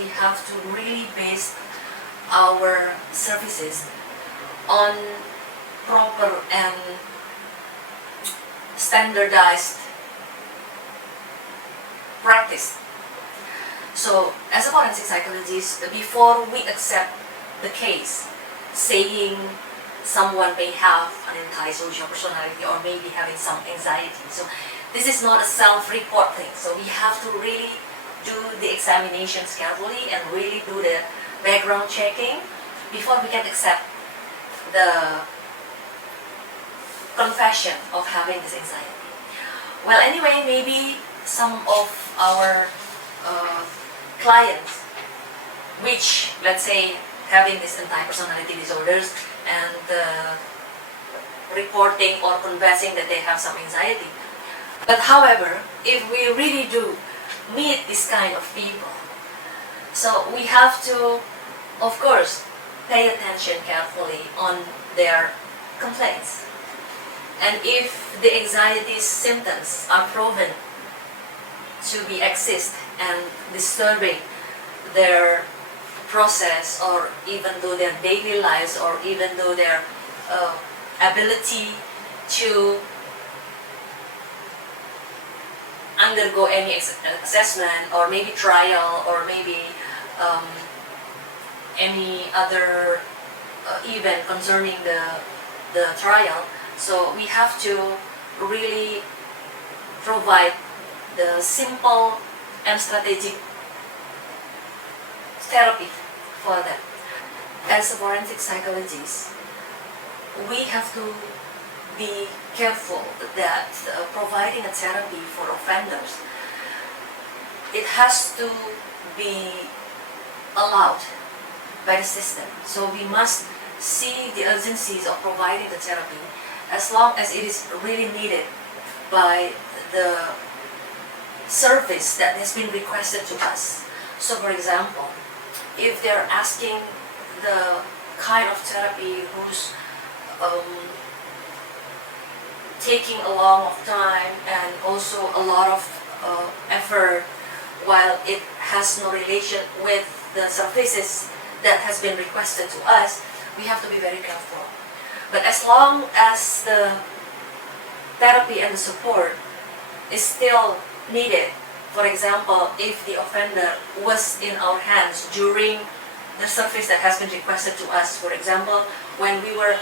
we have to really base our services on proper and standardized practice. So, as a forensic psychologist, before we accept the case, saying someone may have an antisocial personality or maybe having some anxiety. So, this is not a self-report thing. So, we have to really do the examinations carefully and really do the background checking before we can accept the confession of having this anxiety. Well, anyway, maybe some of our clients, which, let's say, having this anti-personality disorders and reporting or confessing that they have some anxiety. But however, if we really do meet this kind of people, so we have to, of course, pay attention carefully on their complaints. And if the anxiety symptoms are proven to be exist and disturbing their process, or even though their daily lives, or even though their ability to undergo any assessment or maybe trial or maybe any other event concerning the trial. So we have to really provide the simple and strategic therapy for them. As a forensic psychologist, we have to be careful that providing a therapy for offenders, it has to be allowed by the system. So we must see the urgencies of providing the therapy as long as it is really needed by the service that has been requested to us. So for example, if they're asking the kind of therapy who's taking a long of time and also a lot of effort, while it has no relation with the services that has been requested to us, we have to be very careful. But as long as the therapy and the support is still needed, for example, if the offender was in our hands during the service that has been requested to us, for example, when we were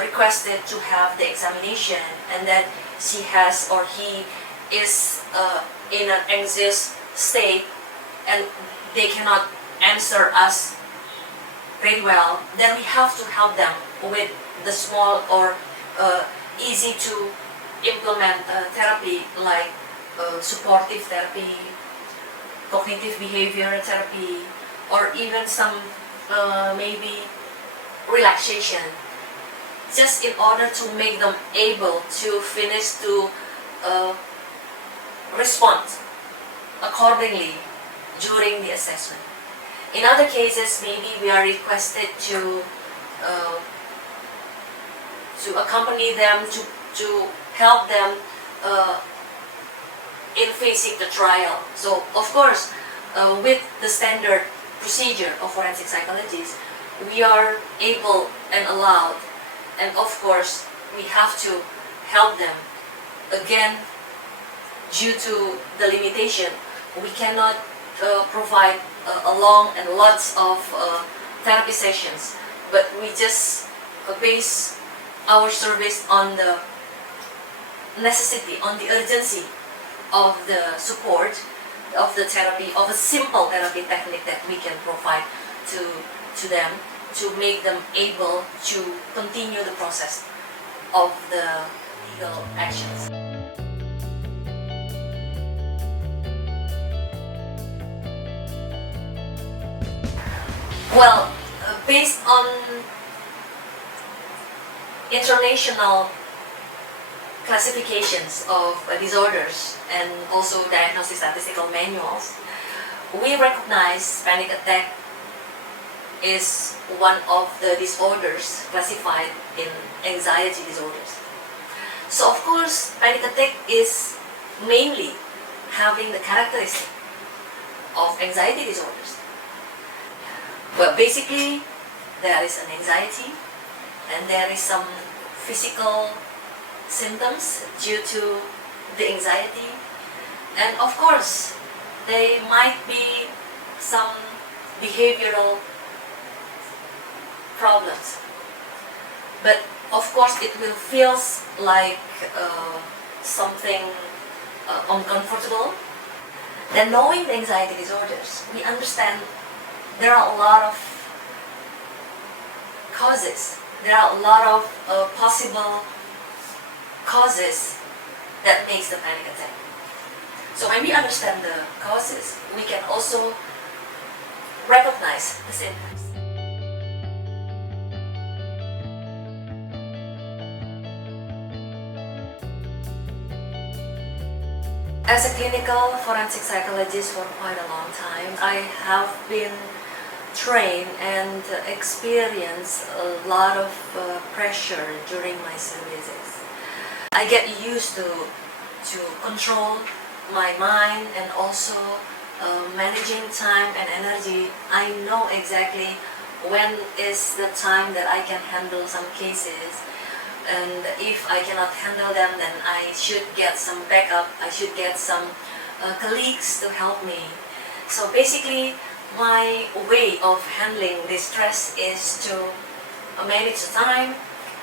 requested to have the examination and then she has or he is in an anxious state and they cannot answer us very well, then we have to help them with the small or easy to implement therapy like supportive therapy, cognitive behavior therapy, or even some maybe relaxation, just in order to make them able to finish to respond accordingly during the assessment. In other cases, maybe we are requested to accompany them, to help them in facing the trial. So, of course, with the standard procedure of forensic psychologists, we are able and allowed, and of course, we have to help them. Again, due to the limitation, we cannot provide a long and lots of therapy sessions, but we just base our service on the necessity, on the urgency of the support, of the therapy, of a simple therapy technique that we can provide to them to make them able to continue the process of the legal actions. Well, based on international classifications of disorders and also diagnostic statistical manuals, we recognize panic attack is one of the disorders classified in anxiety disorders. So of course, panic attack is mainly having the characteristic of anxiety disorders. But basically, there is an anxiety and there is some physical symptoms due to the anxiety. And of course, there might be some behavioral problems. But of course, it will feel like something uncomfortable. Then knowing the anxiety disorders, we understand there are a lot of causes. There are a lot of possible causes that makes the panic attack. So when we understand the causes, we can also recognize the symptoms. As a clinical forensic psychologist for quite a long time, I have been trained and experienced a lot of pressure during my services. I get used to control my mind and also managing time and energy. I know exactly when is the time that I can handle some cases, and if I cannot handle them, then I should get some backup. I should get some colleagues to help me. So basically, my way of handling this stress is to manage the time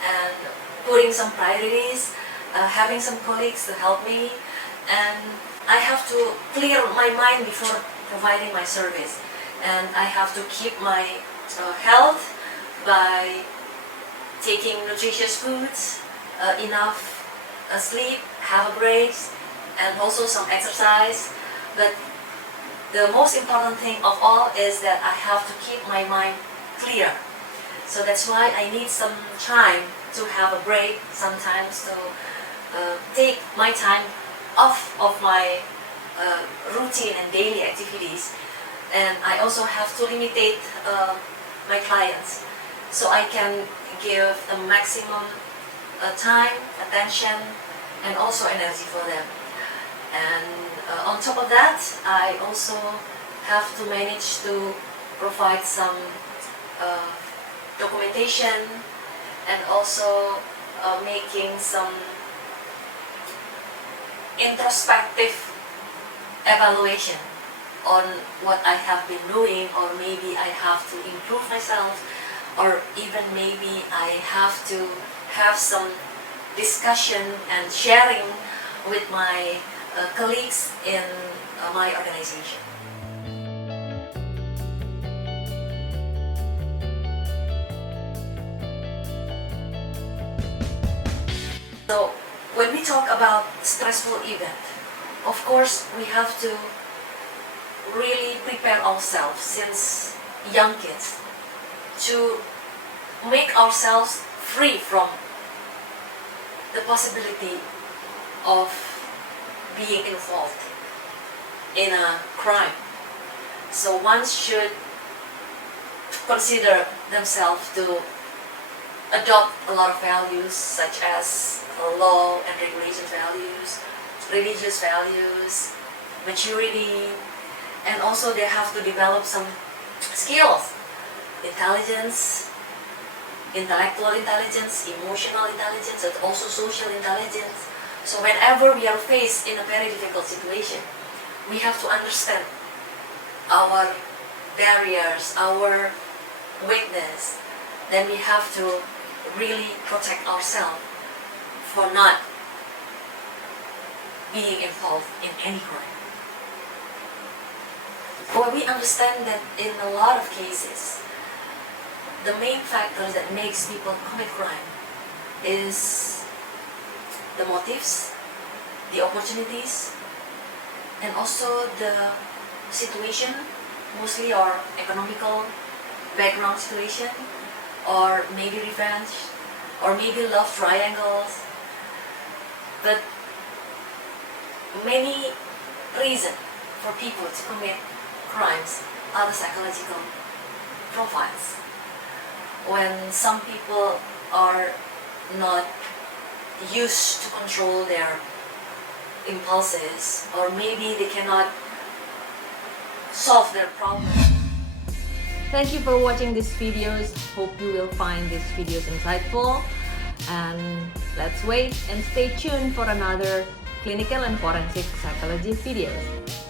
and putting some priorities, having some colleagues to help me, and I have to clear my mind before providing my service. And I have to keep my health by taking nutritious foods, enough sleep, have a break, and also some exercise. But the most important thing of all is that I have to keep my mind clear. So that's why I need some time to have a break, sometimes to take my time off of my routine and daily activities. And I also have to limitate my clients so I can give the maximum time, attention, and also energy for them. And on top of that, I also have to manage to provide some documentation and also making some introspective evaluation on what I have been doing, or maybe I have to improve myself, or even maybe I have to have some discussion and sharing with my colleagues in my organization. So when we talk about stressful event, of course we have to really prepare ourselves since young kids to make ourselves free from the possibility of being involved in a crime. So one should consider themselves to adopt a lot of values such as law and regulation values, religious values, maturity, and also they have to develop some skills, intelligence, intellectual intelligence, emotional intelligence, and also social intelligence. So whenever we are faced in a very difficult situation, we have to understand our barriers, our weakness. Then we have to really protect ourselves for not being involved in any crime. But we understand that in a lot of cases, the main factor that makes people commit crime is the motives, the opportunities, and also the situation, mostly our economical background situation, or maybe revenge, or maybe love triangles. But many reasons for people to commit crimes are the psychological profiles. When some people are not used to control their impulses, or maybe they cannot solve their problem. Thank you for watching these videos. Hope you will find these videos insightful. And let's wait and stay tuned for another clinical and forensic psychology videos.